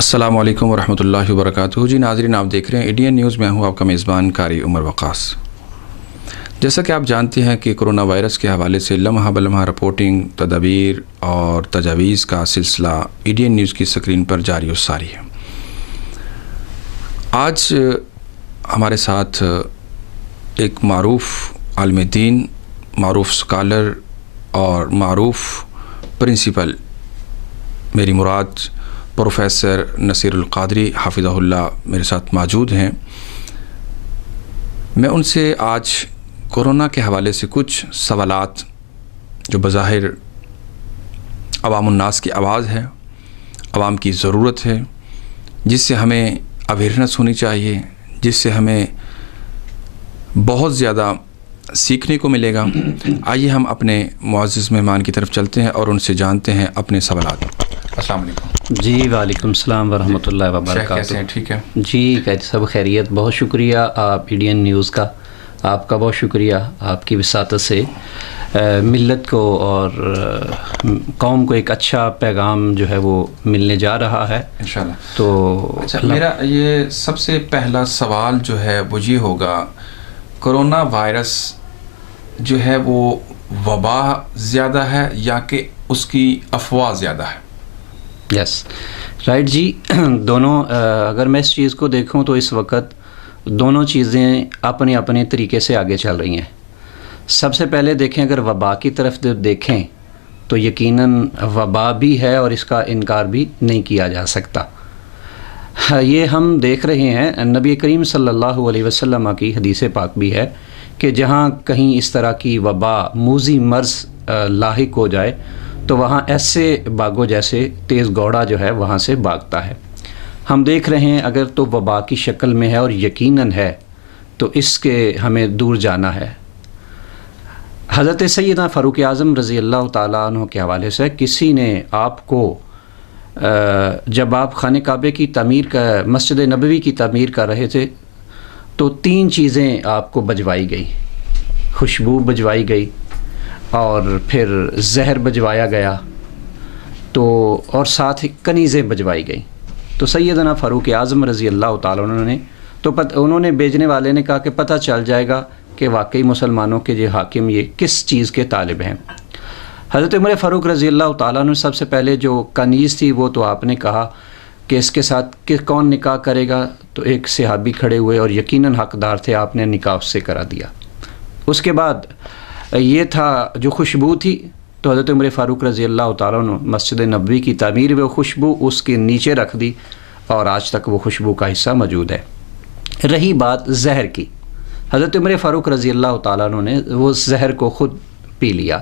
السلام علیکم ورحمۃ اللہ وبرکاتہ. جی ناظرین، آپ دیکھ رہے ہیں ADN نیوز. میں ہوں آپ کا میزبان قاری عمر وقاص. جیسا کہ آپ جانتے ہیں کہ کرونا وائرس کے حوالے سے لمحہ بلمحہ رپورٹنگ، تدابیر اور تجاویز کا سلسلہ ADN نیوز کی سکرین پر جاری و ساری ہے. آج ہمارے ساتھ ایک معروف عالم دین، معروف سکالر اور معروف پرنسپل، میری مراد پروفیسر نصیر القادری حافظہ اللہ میرے ساتھ موجود ہیں. میں ان سے آج کورونا کے حوالے سے کچھ سوالات جو بظاہر عوام الناس کی آواز ہے، عوام کی ضرورت ہے، جس سے ہمیں اویئرنیس ہونی چاہیے، جس سے ہمیں بہت زیادہ سیکھنے کو ملے گا. آئیے ہم اپنے معزز مہمان کی طرف چلتے ہیں اور ان سے جانتے ہیں اپنے سوالات. السلام علیکم. جی وعلیکم السلام ورحمۃ اللہ وبرکاتہ. کیسے ہیں؟ ٹھیک ہے جی سب خیریت. بہت شکریہ آپ ADN نیوز کا، آپ کا بہت شکریہ. آپ کی وساطت سے ملت کو اور قوم کو ایک اچھا پیغام جو ہے وہ ملنے جا رہا ہے انشاءاللہ. تو اچھا، میرا یہ سب سے پہلا سوال جو ہے وہ یہ ہوگا، کرونا وائرس جو ہے وہ وبا زیادہ ہے یا کہ اس کی افواہ زیادہ ہے؟ یس رائٹ جی. دونوں اگر میں اس چیز کو دیکھوں تو اس وقت دونوں چیزیں اپنے اپنے طریقے سے آگے چل رہی ہیں. سب سے پہلے دیکھیں، اگر وبا کی طرف دیکھیں تو یقیناً وبا بھی ہے اور اس کا انکار بھی نہیں کیا جا سکتا. یہ ہم دیکھ رہے ہیں، نبی کریم صلی اللہ علیہ وسلم کی حدیث پاک بھی ہے کہ جہاں کہیں اس طرح کی وبا موذی مرض لاحق ہو جائے تو وہاں ایسے باغوں جیسے تیز گھوڑا جو ہے وہاں سے بھاگتا ہے. ہم دیکھ رہے ہیں اگر تو وبا کی شکل میں ہے اور یقیناً ہے تو اس کے ہمیں دور جانا ہے. حضرت سیدنا فاروق اعظم رضی اللہ تعالیٰ عنہ کے حوالے سے کسی نے آپ کو جب آپ خانہ کعبے کی تعمیر کا، مسجد نبوی کی تعمیر کر رہے تھے تو 3 چیزیں آپ کو بجوائی گئی. خوشبو بجوائی گئی اور پھر زہر بجوایا گیا تو اور ساتھ ہی کنیزیں بجوائی گئیں. تو سیدنا فاروق اعظم رضی اللہ تعالیٰ عنہ نے تو انہوں نے بھیجنے والے نے کہا کہ پتہ چل جائے گا کہ واقعی مسلمانوں کے یہ حاکم یہ کس چیز کے طالب ہیں. حضرت عمر فاروق رضی اللہ تعالیٰ عنہ سب سے پہلے جو کنیز تھی وہ تو آپ نے کہا کہ اس کے ساتھ کہ کون نکاح کرے گا، تو ایک صحابی کھڑے ہوئے اور یقیناً حقدار تھے، آپ نے نکاح اس سے کرا دیا. اس کے بعد یہ تھا جو خوشبو تھی، تو حضرت عمر فاروق رضی اللہ تعالیٰ عنہ مسجد نبوی کی تعمیر میں وہ خوشبو اس کے نیچے رکھ دی اور آج تک وہ خوشبو کا حصہ موجود ہے. رہی بات زہر کی، حضرت عمر فاروق رضی اللہ تعالیٰ عنہ نے وہ زہر کو خود پی لیا.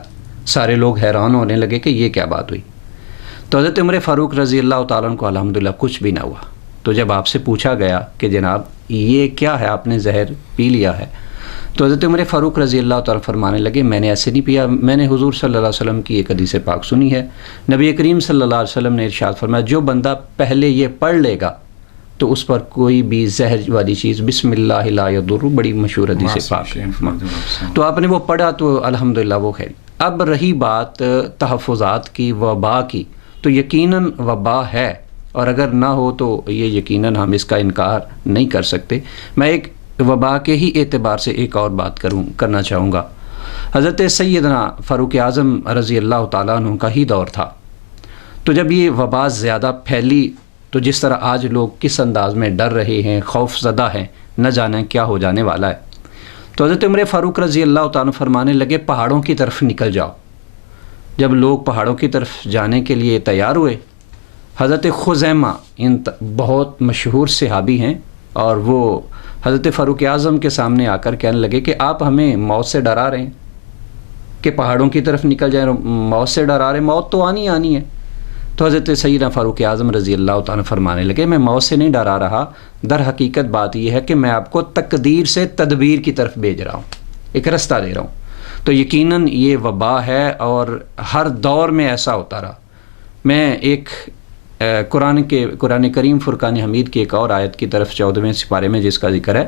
سارے لوگ حیران ہونے لگے کہ یہ کیا بات ہوئی. تو حضرت عمر فاروق رضی اللہ تعالیٰ عنہ کو الحمدللہ کچھ بھی نہ ہوا. تو جب آپ سے پوچھا گیا کہ جناب یہ کیا ہے، آپ نے زہر پی لیا ہے، تو حضرت عمر فاروق رضی اللہ تعالیٰ فرمانے لگے میں نے ایسے نہیں پیا، میں نے حضور صلی اللہ علیہ وسلم کی ایک حدیث پاک سنی ہے. نبی کریم صلی اللہ علیہ وسلم نے ارشاد فرمایا جو بندہ پہلے یہ پڑھ لے گا تو اس پر کوئی بھی زہر والی چیز بسم اللہ لا یضر، بڑی مشہور حدیث پاک. تو آپ نے وہ پڑھا تو الحمدللہ وہ خیر. اب رہی بات تحفظات کی، وبا کی، تو یقیناً وبا ہے اور اگر نہ ہو تو یہ یقیناً ہم اس کا انکار نہیں کر سکتے. میں ایک وبا کے ہی اعتبار سے ایک اور بات کرنا چاہوں گا. حضرت سیدنا فاروق اعظم رضی اللہ تعالیٰ عنہ کا ہی دور تھا. تو جب یہ وبا زیادہ پھیلی تو جس طرح آج لوگ کس انداز میں ڈر رہے ہیں، خوف زدہ ہیں، نہ جانے کیا ہو جانے والا ہے، تو حضرت عمر فاروق رضی اللہ تعالیٰ فرمانے لگے پہاڑوں کی طرف نکل جاؤ. جب لوگ پہاڑوں کی طرف جانے کے لیے تیار ہوئے، حضرت خزیمہ بہت مشہور صحابی ہیں اور وہ حضرت فاروق اعظم کے سامنے آ کر کہنے لگے کہ آپ ہمیں موت سے ڈرا رہے ہیں کہ پہاڑوں کی طرف نکل جائیں، موت سے ڈرا رہے ہیں، موت تو آنی ہے. تو حضرت سیدنا فاروق اعظم رضی اللہ تعالیٰ فرمانے لگے میں موت سے نہیں ڈرا رہا، در حقیقت بات یہ ہے کہ میں آپ کو تقدیر سے تدبیر کی طرف بھیج رہا ہوں، ایک رستہ دے رہا ہوں. تو یقیناً یہ وبا ہے اور ہر دور میں ایسا ہوتا رہا. میں ایک قرآن کریم فرقان حمید کی ایک اور آیت کی طرف 14ویں سپارے میں جس کا ذکر ہے،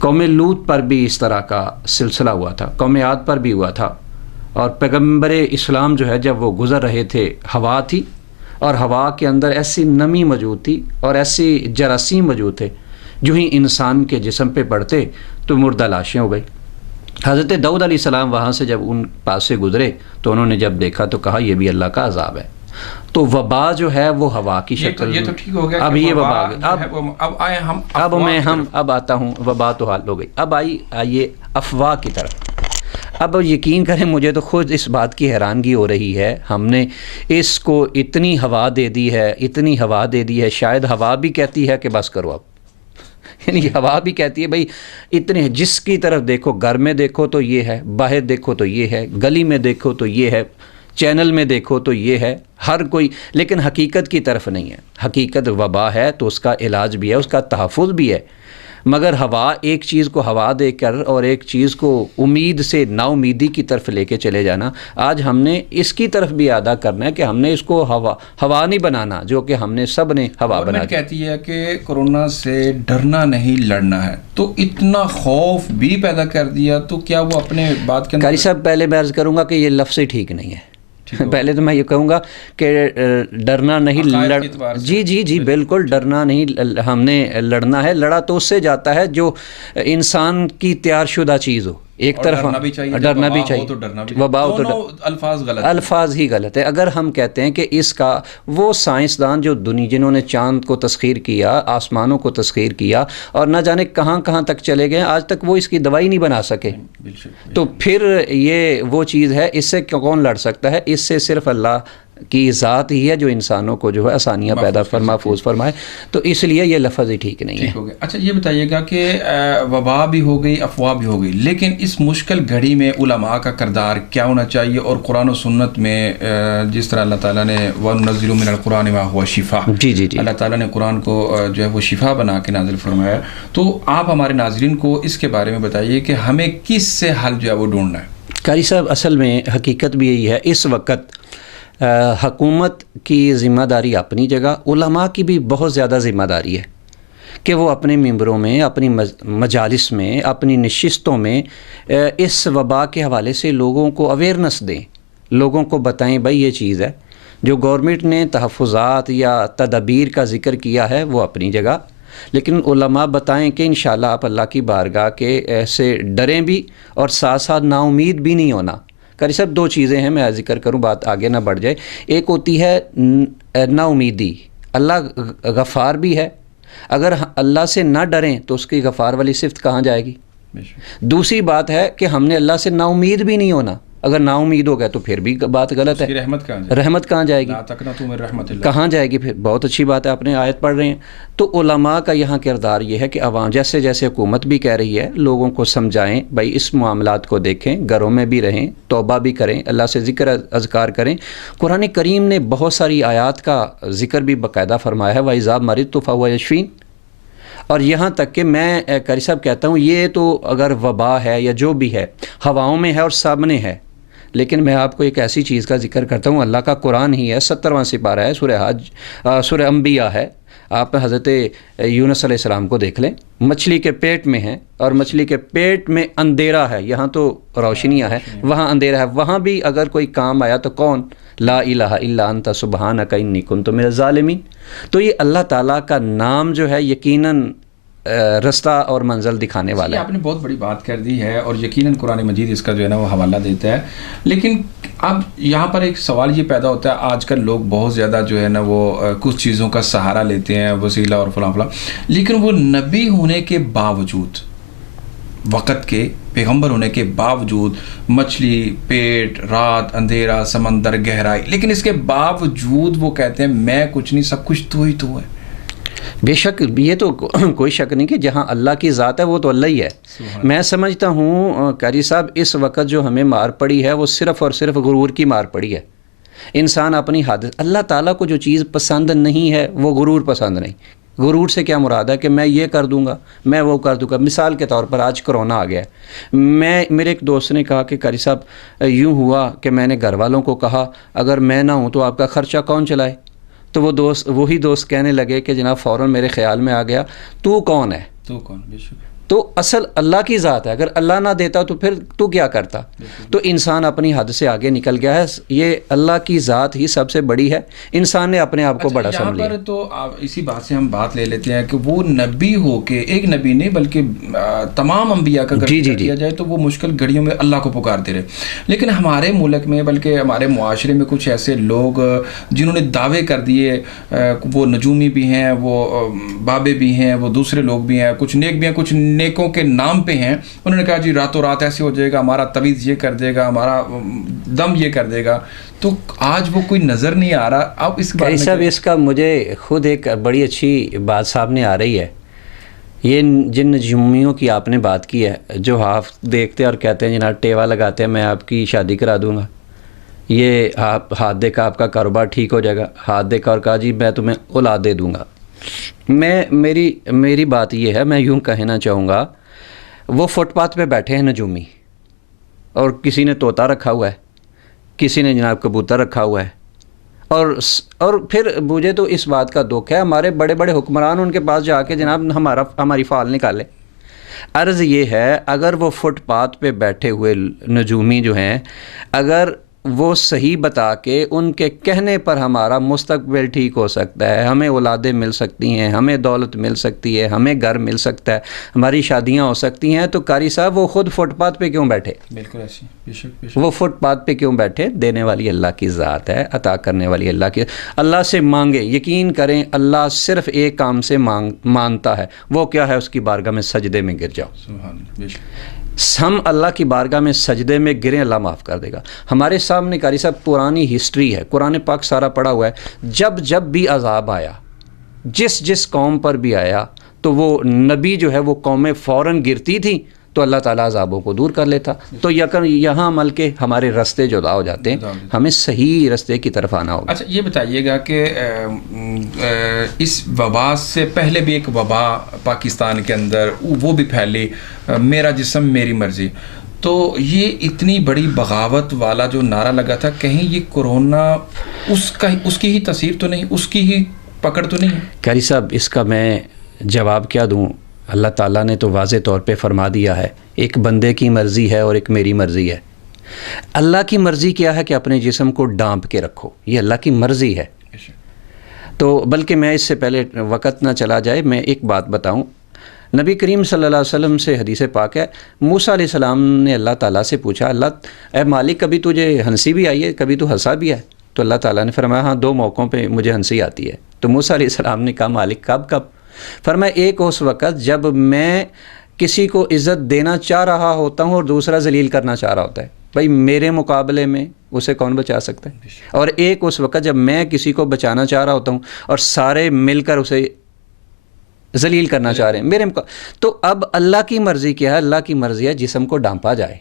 قوم لوط پر بھی اس طرح کا سلسلہ ہوا تھا، قوم عاد پر بھی ہوا تھا. اور پیغمبر اسلام جو ہے جب وہ گزر رہے تھے، ہوا تھی اور ہوا کے اندر ایسی نمی موجود تھی اور ایسی جراثیم موجود تھے جو ہی انسان کے جسم پہ پڑتے تو مردہ لاشیں ہو گئی. حضرت داؤد علیہ السلام وہاں سے جب ان پاس سے گزرے تو انہوں نے جب دیکھا تو کہا یہ بھی اللہ کا عذاب ہے. تو وبا جو ہے وہ ہوا کی شکل یہ تو ٹھیک ہو گیا. اب یہ وبا اب آئے ہم اب آتا ہوں وبا تو حال ہو گئی. اب آئیے افواہ کی طرف. اب یقین کریں مجھے تو خود اس بات کی حیرانگی ہو رہی ہے. ہم نے اس کو اتنی ہوا دے دی ہے شاید ہوا بھی کہتی ہے کہ بس کرو اب. یعنی ہوا بھی کہتی ہے بھائی اتنے جس کی طرف دیکھو، گھر میں دیکھو تو یہ ہے، باہر دیکھو تو یہ ہے، گلی میں دیکھو تو یہ ہے، چینل میں دیکھو تو یہ ہے، ہر کوئی، لیکن حقیقت کی طرف نہیں ہے. حقیقت وبا ہے تو اس کا علاج بھی ہے، اس کا تحفظ بھی ہے. مگر ہوا ایک چیز کو ہوا دے کر اور ایک چیز کو امید سے نا امیدی کی طرف لے کے چلے جانا، آج ہم نے اس کی طرف بھی ادا کرنا ہے کہ ہم نے اس کو ہوا نہیں بنانا جو کہ ہم نے سب نے ہوا بنا. کہتی ہے کہ کورونا سے ڈرنا نہیں لڑنا ہے، تو اتنا خوف بھی پیدا کر دیا تو کیا وہ اپنے بات کے قاری صاحب پہلے میں عرض کروں گا کہ یہ لفظ ہی ٹھیک نہیں ہے. پہلے تو میں یہ کہوں گا کہ ڈرنا نہیں جی بالکل ڈرنا نہیں، ہم نے لڑنا ہے. لڑا تو اس سے جاتا ہے جو انسان کی تیار شدہ چیز ہو. ایک طرف ڈرنا بھی چاہیے، وبا تو الفاظ ہی غلط ہے. اگر ہم کہتے ہیں کہ اس کا وہ سائنسدان جو جنہوں نے چاند کو تسخیر کیا، آسمانوں کو تسخیر کیا اور نہ جانے کہاں کہاں تک چلے گئے، آج تک وہ اس کی دوائی نہیں بنا سکے. تو پھر یہ وہ چیز ہے، اس سے کون لڑ سکتا ہے؟ اس سے صرف اللہ کی ذات ہی ہے جو انسانوں کو جو ہے آسانیاں پیدا محفوظ فرمائے. تو اس لیے یہ لفظ ہی ٹھیک نہیں ہے. اچھا یہ بتائیے گا کہ وبا بھی ہو گئی، افواہ بھی ہو گئی، لیکن اس مشکل گھڑی میں علماء کا کردار کیا ہونا چاہیے؟ اور قرآن و سنت میں جس طرح اللہ تعالیٰ نے وَنُنَزِّلُ مِنَ الْقُرْآنِ مَا هُوَ شِفَاءٌ، جی اللہ تعالیٰ نے قرآن کو جو ہے وہ شفا بنا کے نازل فرمایا. تو آپ ہمارے ناظرین کو اس کے بارے میں بتائیے کہ ہمیں کس سے حل جو ہے وہ ڈھونڈنا ہے. قاری صاحب اصل میں حقیقت بھی یہی ہے، اس وقت حکومت کی ذمہ داری اپنی جگہ، علماء کی بھی بہت زیادہ ذمہ داری ہے کہ وہ اپنے ممبروں میں، اپنی مجالس میں، اپنی نشستوں میں اس وبا کے حوالے سے لوگوں کو اویئرنس دیں، لوگوں کو بتائیں بھائی یہ چیز ہے. جو گورنمنٹ نے تحفظات یا تدابیر کا ذکر کیا ہے وہ اپنی جگہ، لیکن علماء بتائیں کہ انشاءاللہ آپ اللہ کی بارگاہ کے ایسے ڈریں بھی اور ساتھ ساتھ نا امید بھی نہیں ہونا. قاری صاحب دو چیزیں ہیں، میں ذکر کروں بات آگے نہ بڑھ جائے. ایک ہوتی ہے نا امیدی. اللہ غفار بھی ہے، اگر اللہ سے نہ ڈریں تو اس کی غفار والی صفت کہاں جائے گی؟ دوسری بات ہے کہ ہم نے اللہ سے نا امید بھی نہیں ہونا. اگر نا امید ہو گئے تو پھر بھی بات غلط ہے. رحمت کہاں جائے گی؟ کہاں جائے گی پھر؟ بہت اچھی بات ہے، آپ نے آیت پڑھ رہے ہیں. تو علماء کا یہاں کردار یہ ہے کہ عوام جیسے جیسے حکومت بھی کہہ رہی ہے لوگوں کو سمجھائیں بھائی اس معاملات کو دیکھیں، گھروں میں بھی رہیں، توبہ بھی کریں، اللہ سے ذکر اذکار کریں. قرآن کریم نے بہت ساری آیات کا ذکر بھی باقاعدہ فرمایا ہے، وَإِذَا مَرِضْتُ فَهُوَ يَشْفِينِ. اور یہاں تک کہ میں قاری صاحب کہتا ہوں یہ تو اگر وبا ہے یا جو بھی ہے ہواؤں میں ہے اور سامنے ہے، لیکن میں آپ کو ایک ایسی چیز کا ذکر کرتا ہوں، اللہ کا قرآن ہی ہے، 70واں سپارہ ہے، سورہ انبیاء ہے. آپ حضرت یونس علیہ السلام کو دیکھ لیں، مچھلی کے پیٹ میں ہیں اور مچھلی کے پیٹ میں اندھیرا ہے. یہاں تو روشنیاں ہے، وہاں اندھیرا ہے. وہاں بھی اگر کوئی کام آیا تو کون؟ لا الہ الا انت سبحانک انی کنت من الظالمین. تو یہ اللہ تعالیٰ کا نام جو ہے یقیناً رستہ اور منزل دکھانے والا ہے. آپ نے بہت بڑی بات کر دی ہے اور یقیناً قرآن مجید اس کا جو ہے نا وہ حوالہ دیتا ہے. لیکن اب یہاں پر ایک سوال یہ پیدا ہوتا ہے، آج کل لوگ بہت زیادہ جو ہے نا وہ کچھ چیزوں کا سہارا لیتے ہیں، وسیلہ اور فلاں فلاں، لیکن وہ نبی ہونے کے باوجود، وقت کے پیغمبر ہونے کے باوجود، مچھلی پیٹ، رات اندھیرا، سمندر گہرائی، لیکن اس کے باوجود وہ کہتے ہیں میں کچھ نہیں، سب کچھ تو ہی تو ہے. بے شک یہ تو کوئی شک نہیں کہ جہاں اللہ کی ذات ہے وہ تو اللہ ہی ہے. میں سمجھتا ہوں قاری صاحب اس وقت جو ہمیں مار پڑی ہے وہ صرف اور صرف غرور کی مار پڑی ہے. انسان اپنی حد، اللہ تعالیٰ کو جو چیز پسند نہیں ہے وہ غرور پسند نہیں. غرور سے کیا مراد ہے کہ میں یہ کر دوں گا، میں وہ کر دوں گا. مثال کے طور پر آج کرونا آ گیا، میرے ایک دوست نے کہا کہ قاری صاحب یوں ہوا کہ میں نے گھر والوں کو کہا اگر میں نہ ہوں تو آپ کا خرچہ کون چلائے؟ تو وہی دوست کہنے لگے کہ جناب فوراً میرے خیال میں آ گیا تو کون ہے؟ تو اصل اللہ کی ذات ہے. اگر اللہ نہ دیتا تو پھر تو کیا کرتا؟ تو انسان اپنی حد سے آگے نکل گیا ہے. یہ اللہ کی ذات ہی سب سے بڑی ہے, انسان نے اپنے آپ کو بڑا سمجھ لیا. یہاں پر تو اسی بات سے ہم بات لے لیتے ہیں کہ وہ نبی ہو کے, ایک نبی نہیں بلکہ تمام انبیاء کا اگر کیا جائے تو وہ مشکل گھڑیوں میں اللہ کو پکارتے رہے. لیکن ہمارے ملک میں بلکہ ہمارے معاشرے میں کچھ ایسے لوگ جنہوں نے دعوے کر دیے, وہ نجومی بھی ہیں, وہ بابے بھی ہیں, وہ دوسرے لوگ بھی ہیں, کچھ نیک بھی ہیں, کچھ نیکوں کے نام پہ ہیں. انہوں نے کہا جی راتوں رات ایسے ہو جائے گا, ہمارا تویز یہ کر دے گا, ہمارا دم یہ کر دے گا. تو آج وہ کوئی نظر نہیں آ رہا. اب اس بارے میں صاحب اس کا مجھے خود ایک بڑی اچھی بات سامنے آ رہی ہے. یہ جن نجومیوں کی آپ نے بات کی ہے, جو ہاتھ دیکھتے اور کہتے ہیں جناب ٹیوا لگاتے ہیں میں آپ کی شادی کرا دوں گا, یہ آپ ہاتھ دیکھا آپ کا کاروبار ٹھیک ہو جائے گا, ہاتھ دیکھا اور کہا جی میں تمہیں اولاد دے دوں گا. میری بات یہ ہے, میں یوں کہنا چاہوں گا, وہ فٹ پاتھ پہ بیٹھے ہیں نجومی, اور کسی نے طوطا رکھا ہوا ہے, کسی نے جناب کبوتر رکھا ہوا ہے, اور پھر مجھے تو اس بات کا دکھ ہے, ہمارے بڑے بڑے حکمران ان کے پاس جا کے جناب ہماری فال نکالے. عرض یہ ہے اگر وہ فٹ پاتھ پہ بیٹھے ہوئے نجومی جو ہیں, اگر وہ صحیح بتا کے ان کے کہنے پر ہمارا مستقبل ٹھیک ہو سکتا ہے, ہمیں اولادیں مل سکتی ہیں, ہمیں دولت مل سکتی ہے, ہمیں گھر مل سکتا ہے, ہماری شادیاں ہو سکتی ہیں, تو قاری صاحب وہ خود فٹ پاتھ پہ کیوں بیٹھے؟ بالکل ایسی, بے شک. وہ فٹ پاتھ پہ کیوں بیٹھے؟ دینے والی اللہ کی ذات ہے, عطا کرنے والی اللہ کی. اللہ سے مانگے, یقین کریں اللہ صرف ایک کام سے مانتا ہے, وہ کیا ہے؟ اس کی بارگاہ میں سجدے میں گر جاؤ. سبحان اللہ, بے شک. ہم اللہ کی بارگاہ میں سجدے میں گریں, اللہ معاف کر دے گا. ہمارے سامنے قاری صاحب پرانی ہسٹری ہے, قرآن پاک سارا پڑا ہوا ہے. جب بھی عذاب آیا, جس قوم پر بھی آیا, تو وہ نبی جو ہے وہ قومیں فوراً گرتی تھی تو اللہ تعالیٰ عذابوں کو دور کر لیتا. تو یہاں عمل کے ہمارے راستے جدا ہو جاتے ہیں, ہمیں صحیح راستے کی طرف آنا ہوگا. اچھا یہ بتائیے گا کہ اس وبا سے پہلے بھی ایک وبا پاکستان کے اندر وہ بھی پھیلی, میرا جسم میری مرضی. تو یہ اتنی بڑی بغاوت والا جو نعرہ لگا تھا, کہیں یہ کورونا اس کی ہی تاثیر تو نہیں, اس کی ہی پکڑ تو نہیں ہے؟ قاری صاحب اس کا میں جواب کیا دوں؟ اللہ تعالیٰ نے تو واضح طور پہ فرما دیا ہے, ایک بندے کی مرضی ہے اور ایک میری مرضی ہے. اللہ کی مرضی کیا ہے کہ اپنے جسم کو ڈانپ کے رکھو, یہ اللہ کی مرضی ہے. تو بلکہ میں اس سے پہلے وقت نہ چلا جائے, میں ایک بات بتاؤں. نبی کریم صلی اللہ علیہ وسلم سے حدیث پاک ہے, موسیٰ علیہ السلام نے اللہ تعالیٰ سے پوچھا, اللہ اے مالک کبھی تجھے ہنسی بھی آئی ہے, کبھی تو ہنسا بھی ہے؟ تو اللہ تعالیٰ نے فرمایا ہاں 2 موقعوں پہ مجھے ہنسی آتی ہے. تو موسیٰ علیہ السلام نے کہا مالک کب؟ فرمایا ایک اس وقت جب میں کسی کو عزت دینا چاہ رہا ہوتا ہوں اور دوسرا ذلیل کرنا چاہ رہا ہوتا ہے. بھائی میرے مقابلے میں اسے کون بچا سکتا ہے؟ اور ایک اس وقت جب میں کسی کو بچانا چاہ رہا ہوتا ہوں اور سارے مل کر اسے ذلیل کرنا چاہ رہے ہیں. تو اب اللہ کی مرضی کیا ہے؟ اللہ کی مرضی ہے جسم کو ڈانپا جائے.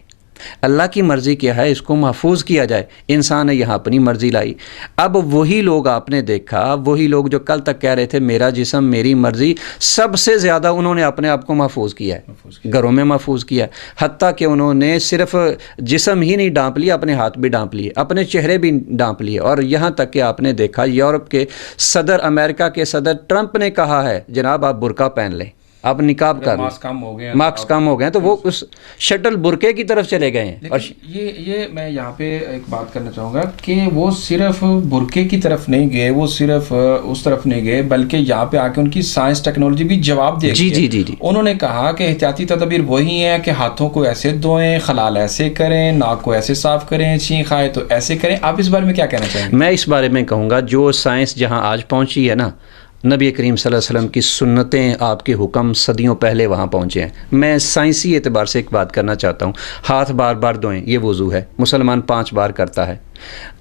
اللہ کی مرضی کیا ہے؟ اس کو محفوظ کیا جائے. انسان نے یہاں اپنی مرضی لائی. اب وہی لوگ آپ نے دیکھا, وہی لوگ جو کل تک کہہ رہے تھے میرا جسم میری مرضی, سب سے زیادہ انہوں نے اپنے آپ کو محفوظ کیا ہے, گھروں میں محفوظ کیا ہے. حتیٰ کہ انہوں نے صرف جسم ہی نہیں ڈانپ لیا, اپنے ہاتھ بھی ڈانپ لیے, اپنے چہرے بھی ڈانپ لیے. اور یہاں تک کہ آپ نے دیکھا یورپ کے صدر, امریکہ کے صدر ٹرمپ نے کہا ہے جناب آپ برقع پہن لیں, آپ نقاب کر لیں, مارکس کم ہو گئے, تو وہ اس شٹل برقعے کی طرف چلے گئے ہیں. اور یہ میں یہاں پہ ایک بات کرنا چاہوں گا کہ وہ صرف برقعے کی طرف نہیں گئے, وہ صرف اس طرف نہیں گئے, بلکہ یہاں پہ آ کے ان کی سائنس ٹیکنالوجی بھی جواب دے گئی. جی. انہوں نے کہا کہ احتیاطی تدابیر وہی ہیں کہ ہاتھوں کو ایسے دھوئیں, خلال ایسے کریں, ناک کو ایسے صاف کریں, چھینک آئے تو ایسے کریں. آپ اس بارے میں کیا کہنا چاہیں گے؟ میں اس بارے میں کہوں گا جو سائنس جہاں آج پہنچی ہے نا, نبی کریم صلی اللہ علیہ وسلم کی سنتیں, آپ کے حکم صدیوں پہلے وہاں پہنچے ہیں. میں سائنسی اعتبار سے ایک بات کرنا چاہتا ہوں. ہاتھ بار بار دھوئیں, یہ وضو ہے, مسلمان 5 بار کرتا ہے.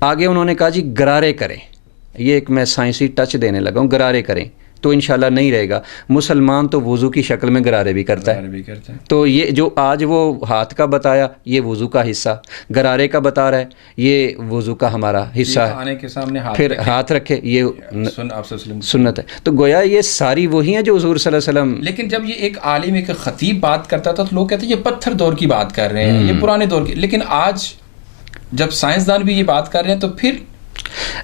آگے انہوں نے کہا جی گرارے کریں, یہ ایک میں سائنسی ٹچ دینے لگا ہوں, گرارے کریں تو انشاءاللہ نہیں رہے گا. مسلمان تو وضو کی شکل میں گرارے بھی کرتا ہے. تو یہ جو آج وہ ہاتھ کا بتایا یہ وضو کا حصہ, گرارے کا بتا رہا ہے یہ وضو کا ہمارا حصہ ہے. پھر ہاتھ رکھے یہ سنت ہے. تو گویا یہ ساری وہی ہیں جو حضور صلی اللہ علیہ وسلم. لیکن جب یہ ایک عالم, ایک خطیب بات کرتا تھا تو لوگ کہتے ہیں یہ پتھر دور کی بات کر رہے ہیں, یہ پرانے دور کی. لیکن آج جب سائنسدان بھی یہ بات کر رہے ہیں تو پھر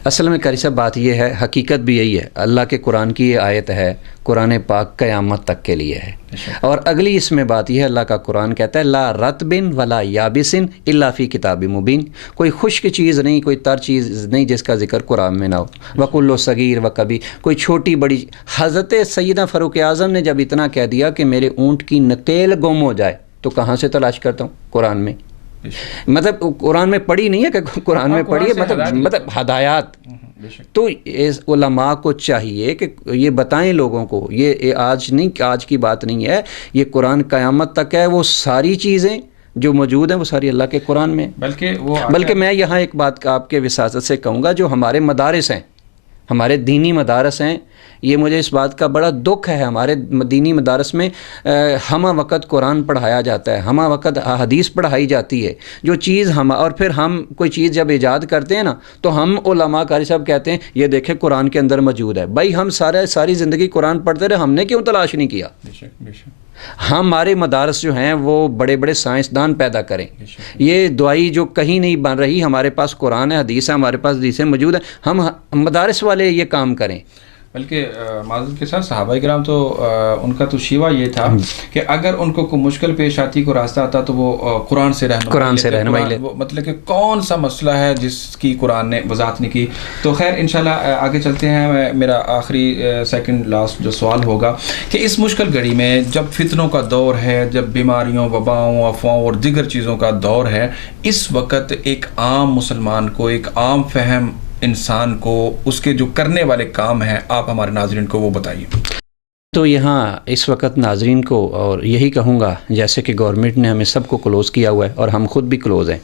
اصل میں قاری صاحب بات یہ ہے، حقیقت بھی یہی ہے، اللہ کے قرآن کی یہ آیت ہے، قرآن پاک قیامت تک کے لیے ہے، اور اگلی اس میں بات یہ ہے، اللہ کا قرآن کہتا ہے لا رطبن ولا یابسن الا فی کتاب مبین، کوئی خشک چیز نہیں، کوئی تر چیز نہیں جس کا ذکر قرآن میں نہ ہو، وکل صغیر و کبیر، کوئی چھوٹی بڑی۔ حضرت سیدنا فاروق اعظم نے جب اتنا کہہ دیا کہ میرے اونٹ کی نکیل گم ہو جائے تو کہاں سے تلاش کرتا ہوں؟ قرآن میں، مطلب قرآن میں پڑھی نہیں ہے کہ قرآن میں پڑھی ہے، مطلب ہدایات۔ تو علماء کو چاہیے کہ یہ بتائیں لوگوں کو، یہ آج کی بات نہیں ہے، یہ قرآن قیامت تک ہے، وہ ساری چیزیں جو موجود ہیں وہ ساری اللہ کے قرآن میں، بلکہ میں یہاں ایک بات آپ کے وساطت سے کہوں گا، جو ہمارے مدارس ہیں، ہمارے دینی مدارس ہیں، یہ مجھے اس بات کا بڑا دکھ ہے، ہمارے دینی مدارس میں ہمہ وقت قرآن پڑھایا جاتا ہے، ہمہ وقت حدیث پڑھائی جاتی ہے، جو چیز اور پھر ہم کوئی چیز جب ایجاد کرتے ہیں نا تو ہم علماء قاری صاحب کہتے ہیں یہ دیکھیں قرآن کے اندر موجود ہے۔ بھائی ہم ساری زندگی قرآن پڑھتے رہے، ہم نے کیوں تلاش نہیں کیا؟ ہمارے مدارس جو ہیں وہ بڑے بڑے سائنسدان پیدا کریں، یہ دوائی جو کہیں نہیں بن رہی، ہمارے پاس قرآن ہے، حدیث ہے، ہمارے پاس حدیثیں موجود ہیں، ہم مدارس والے یہ کام کریں۔ بلکہ معذرت کے ساتھ صحابہ کرام تو ان کا تو شیوا یہ تھا کہ اگر ان کو کوئی مشکل پیش آتی، کوئی راستہ آتا تو وہ قرآن سے رہنمائی لے، مطلب کہ کون سا مسئلہ ہے جس کی قرآن نے وضاحت نہیں کی۔ تو خیر انشاءاللہ آگے چلتے ہیں۔ میرا آخری سیکنڈ لاسٹ جو سوال ہوگا کہ اس مشکل گھڑی میں جب فتنوں کا دور ہے، جب بیماریوں، وباؤں، افواہوں اور دیگر چیزوں کا دور ہے، اس وقت ایک عام مسلمان کو، ایک عام فہم انسان کو اس کے جو کرنے والے کام ہیں، آپ ہمارے ناظرین کو وہ بتائیے۔ تو یہاں اس وقت ناظرین کو اور یہی کہوں گا، جیسے کہ گورنمنٹ نے ہمیں سب کو کلوز کیا ہوا ہے اور ہم خود بھی کلوز ہیں،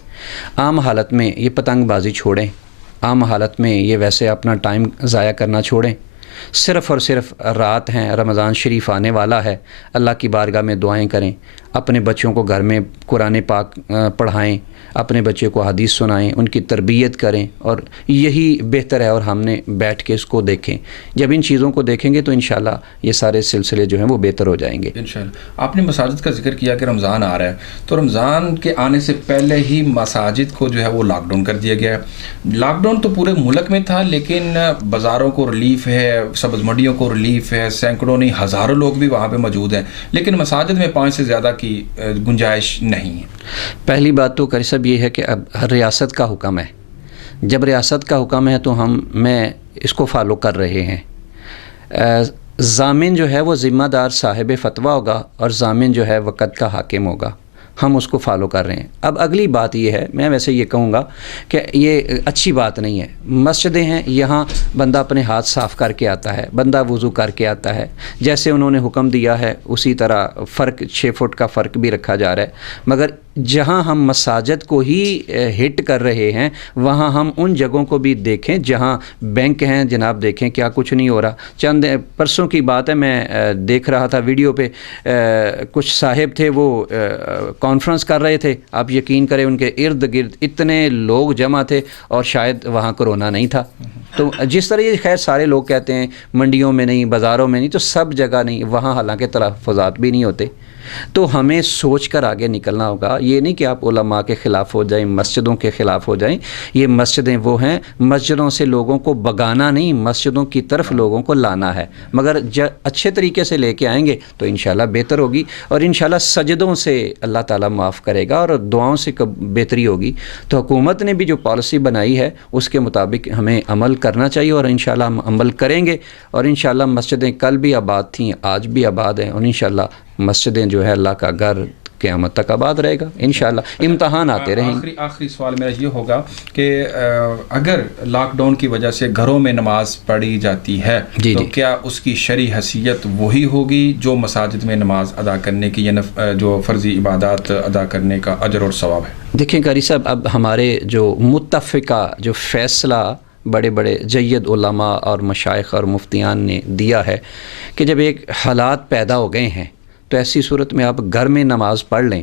عام حالت میں یہ پتنگ بازی چھوڑیں، عام حالت میں یہ ویسے اپنا ٹائم ضائع کرنا چھوڑیں، صرف اور صرف رات ہیں، رمضان شریف آنے والا ہے، اللہ کی بارگاہ میں دعائیں کریں، اپنے بچوں کو گھر میں قرآن پاک پڑھائیں، اپنے بچے کو حدیث سنائیں، ان کی تربیت کریں، اور یہی بہتر ہے، اور ہم نے بیٹھ کے اس کو دیکھیں۔ جب ان چیزوں کو دیکھیں گے تو انشاءاللہ یہ سارے سلسلے جو ہیں وہ بہتر ہو جائیں گے انشاءاللہ۔ آپ نے مساجد کا ذکر کیا کہ رمضان آ رہا ہے، تو رمضان کے آنے سے پہلے ہی مساجد کو جو ہے وہ لاک ڈاؤن کر دیا گیا ہے۔ لاک ڈاؤن تو پورے ملک میں تھا، لیکن بازاروں کو ریلیف ہے، سبز منڈیوں کو ریلیف ہے، سینکڑوں نہیں ہزاروں لوگ بھی وہاں پہ موجود ہیں، لیکن مساجد میں 5 سے زیادہ کی گنجائش نہیں ہے۔ پہلی بات تو قاری صاحب یہ ہے کہ اب ریاست کا حکم ہے، جب ریاست کا حکم ہے تو میں اس کو فالو کر رہے ہیں۔ ضامن جو ہے وہ ذمہ دار صاحب فتویٰ ہوگا، اور ضامن جو ہے وقت کا حاکم ہوگا، ہم اس کو فالو کر رہے ہیں۔ اب اگلی بات یہ ہے، میں ویسے یہ کہوں گا کہ یہ اچھی بات نہیں ہے، مسجدیں ہیں، یہاں بندہ اپنے ہاتھ صاف کر کے آتا ہے، بندہ وضو کر کے آتا ہے، جیسے انہوں نے حکم دیا ہے اسی طرح فرق 6 فٹ کا فرق بھی رکھا جا رہا ہے، مگر جہاں ہم مساجد کو ہی ہٹ کر رہے ہیں وہاں ہم ان جگہوں کو بھی دیکھیں جہاں بینک ہیں، جناب دیکھیں کیا کچھ نہیں ہو رہا۔ چند پرسوں کی بات ہے، میں دیکھ رہا تھا ویڈیو پہ، کچھ صاحب تھے وہ کانفرنس کر رہے تھے، آپ یقین کریں ان کے ارد گرد اتنے لوگ جمع تھے اور شاید وہاں کرونا نہیں تھا۔ تو جس طرح یہ خیر سارے لوگ کہتے ہیں منڈیوں میں نہیں، بازاروں میں نہیں، تو سب جگہ نہیں، وہاں حالانکہ تلفظات بھی نہیں ہوتے۔ تو ہمیں سوچ کر آگے نکلنا ہوگا، یہ نہیں کہ آپ علماء کے خلاف ہو جائیں، مسجدوں کے خلاف ہو جائیں۔ یہ مسجدیں وہ ہیں، مسجدوں سے لوگوں کو بگانا نہیں، مسجدوں کی طرف لوگوں کو لانا ہے، مگر اچھے طریقے سے لے کے آئیں گے تو انشاءاللہ بہتر ہوگی، اور انشاءاللہ سجدوں سے اللہ تعالیٰ معاف کرے گا اور دعاؤں سے بہتری ہوگی۔ تو حکومت نے بھی جو پالیسی بنائی ہے اس کے مطابق ہمیں عمل کرنا چاہیے، اور انشاءاللہ ہم عمل کریں گے، اور انشاءاللہ مسجدیں کل بھی آباد تھیں، آج بھی آباد ہیں، اور انشاءاللہ مسجدیں جو ہے اللہ کا گھر قیامت تک آباد رہے گا انشاءاللہ۔ امتحان آتے رہیں گے۔ آخری سوال میرا یہ ہوگا کہ اگر لاک ڈاؤن کی وجہ سے گھروں میں نماز پڑھی جاتی ہے تو کیا اس کی شرعی حیثیت وہی ہوگی جو مساجد میں نماز ادا کرنے کی، یا جو فرضی عبادات ادا کرنے کا اجر اور ثواب ہے؟ دیکھیں قاری صاحب، اب ہمارے جو متفقہ جو فیصلہ بڑے بڑے جید علماء اور مشائخ اور مفتیان نے دیا ہے کہ جب ایک حالات پیدا ہو گئے ہیں تو ایسی صورت میں آپ گھر میں نماز پڑھ لیں،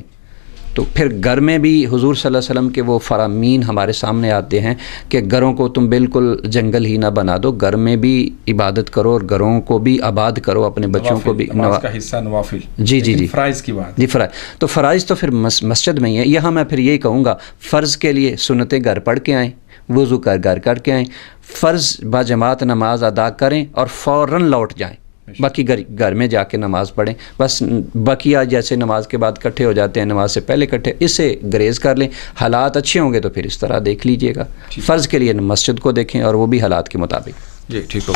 تو پھر گھر میں بھی حضور صلی اللہ علیہ وسلم کے وہ فرامین ہمارے سامنے آتے ہیں کہ گھروں کو تم بالکل جنگل ہی نہ بنا دو، گھر میں بھی عبادت کرو اور گھروں کو بھی آباد کرو، اپنے بچوں کو بھی نماز کا حصہ نوافل، جی فرائض کی بات، جی فرائض، تو فرائض تو پھر مسجد میں ہی ہے۔ یہاں میں پھر یہی کہوں گا، فرض کے لیے سنتیں گھر پڑھ کے آئیں، وضو گھر کر کے آئیں, فرض باجماعت نماز ادا کریں اور فوراً لوٹ جائیں, باقی گھر میں جا کے نماز پڑھیں. بس بقیہ جیسے نماز کے بعد اکٹھے ہو جاتے ہیں, نماز سے پہلے اکٹھے, اس سے گریز کر لیں. حالات اچھے ہوں گے تو پھر اس طرح دیکھ لیجئے گا. فرض کے لیے مسجد کو دیکھیں اور وہ بھی حالات کے مطابق. جی ٹھیک ہو.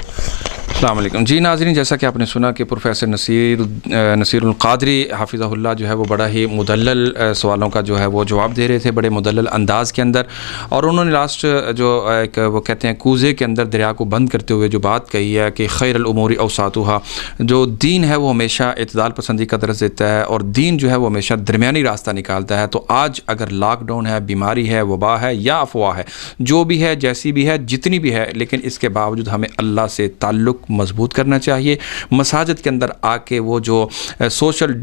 السلام علیکم. جی ناظرین, جیسا کہ آپ نے سنا کہ پروفیسر نصیر القادری حافظہ اللہ جو ہے وہ بڑا ہی مدلل سوالوں کا جو ہے وہ جواب دے رہے تھے, بڑے مدلل انداز کے اندر, اور انہوں نے لاسٹ جو ایک وہ کہتے ہیں کوزے کے اندر دریا کو بند کرتے ہوئے جو بات کہی ہے کہ خیر الامور اوساطھا, جو دین ہے وہ ہمیشہ اعتدال پسندی کا درس دیتا ہے اور دین جو ہے وہ ہمیشہ درمیانی راستہ نکالتا ہے. تو آج اگر لاک ڈاؤن ہے, بیماری ہے, وبا ہے یا افواہ ہے, جو بھی ہے, جیسی بھی ہے, جتنی بھی ہے, لیکن اس کے باوجود ہمیں اللہ سے تعلق مضبوط کرنا چاہیے. مساجد کے اندر آ کے وہ جو سوشل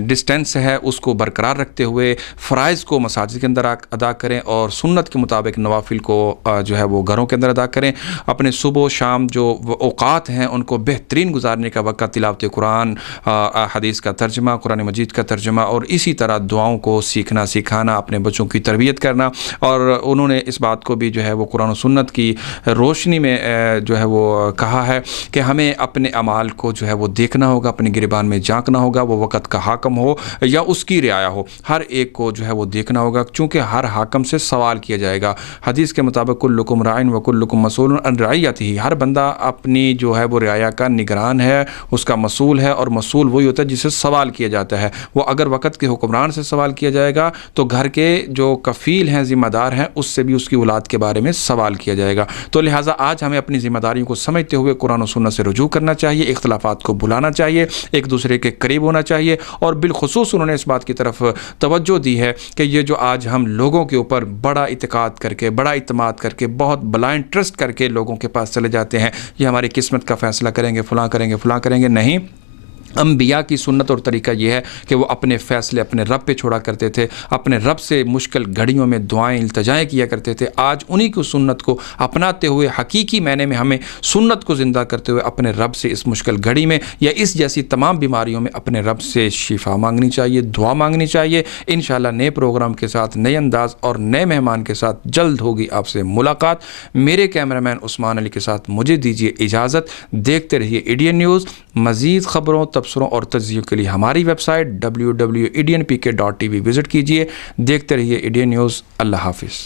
ڈسٹینس ہے اس کو برقرار رکھتے ہوئے فرائض کو مساجد کے اندر ادا کریں اور سنت کے مطابق نوافل کو جو ہے وہ گھروں کے اندر ادا کریں. اپنے صبح و شام جو اوقات ہیں ان کو بہترین گزارنے کا وقت تلاوت قرآن, حدیث کا ترجمہ, قرآن مجید کا ترجمہ, اور اسی طرح دعاؤں کو سیکھنا سکھانا, اپنے بچوں کی تربیت کرنا. اور انہوں نے اس بات کو بھی جو ہے وہ قرآن و سنت کی روشنی میں جو ہے وہ کہا ہے کہ ہمیں اپنے اعمال کو جو ہے وہ دیکھنا ہوگا, اپنے گریبان میں جھانکنا ہوگا, وہ وقت کا حاکم ہو یا اس کی رعایا ہو, ہر ایک کو جو ہے وہ دیکھنا ہوگا, چونکہ ہر حاکم سے سوال کیا جائے گا. حدیث کے مطابق کلکم راعٍ وکلکم مسئول عن رعیتہ, ہر بندہ اپنی جو ہے وہ رعایا کا نگران ہے, اس کا مسئول ہے, اور مسئول وہی ہوتا ہے جسے سوال کیا جاتا ہے. وہ اگر وقت کے حکمران سے سوال کیا جائے گا تو گھر کے جو کفیل ہیں, ذمہ دار ہیں, اس سے بھی اس کی اولاد کے بارے میں سوال کیا جائے گا. تو لہٰذا آج ہمیں اپنی ذمہ داریوں کو سمجھتے ہوئے قرآن و سنت سے رجوع کرنا چاہیے, اختلافات کو بلانا چاہیے, ایک دوسرے کے قریب ہونا چاہیے. اور بالخصوص انہوں نے اس بات کی طرف توجہ دی ہے کہ یہ جو آج ہم لوگوں کے اوپر بڑا اعتقاد کر کے, بڑا اعتماد کر کے, بہت بلائنڈ ٹرسٹ کر کے لوگوں کے پاس چلے جاتے ہیں, یہ ہماری قسمت کا فیصلہ کریں گے, فلاں کریں گے, فلاں کریں گے. نہیں, انبیاء کی سنت اور طریقہ یہ ہے کہ وہ اپنے فیصلے اپنے رب پہ چھوڑا کرتے تھے, اپنے رب سے مشکل گھڑیوں میں دعائیں التجائیں کیا کرتے تھے. آج انہی کی سنت کو اپناتے ہوئے حقیقی معنی میں ہمیں سنت کو زندہ کرتے ہوئے اپنے رب سے اس مشکل گھڑی میں یا اس جیسی تمام بیماریوں میں اپنے رب سے شفا مانگنی چاہیے, دعا مانگنی چاہیے. انشاءاللہ نئے پروگرام کے ساتھ, نئے انداز اور نئے مہمان کے ساتھ جلد ہوگی آپ سے ملاقات. میرے کیمرہ مین عثمان علی کے ساتھ مجھے دیجیے اجازت. دیکھتے رہیے ایڈین نیوز. مزید خبروں, تبصروں اور تجزیوں کے لیے ہماری ویب سائٹ www.ednpk.tv وزٹ کیجیے. دیکھتے رہیے ایڈین نیوز. اللہ حافظ.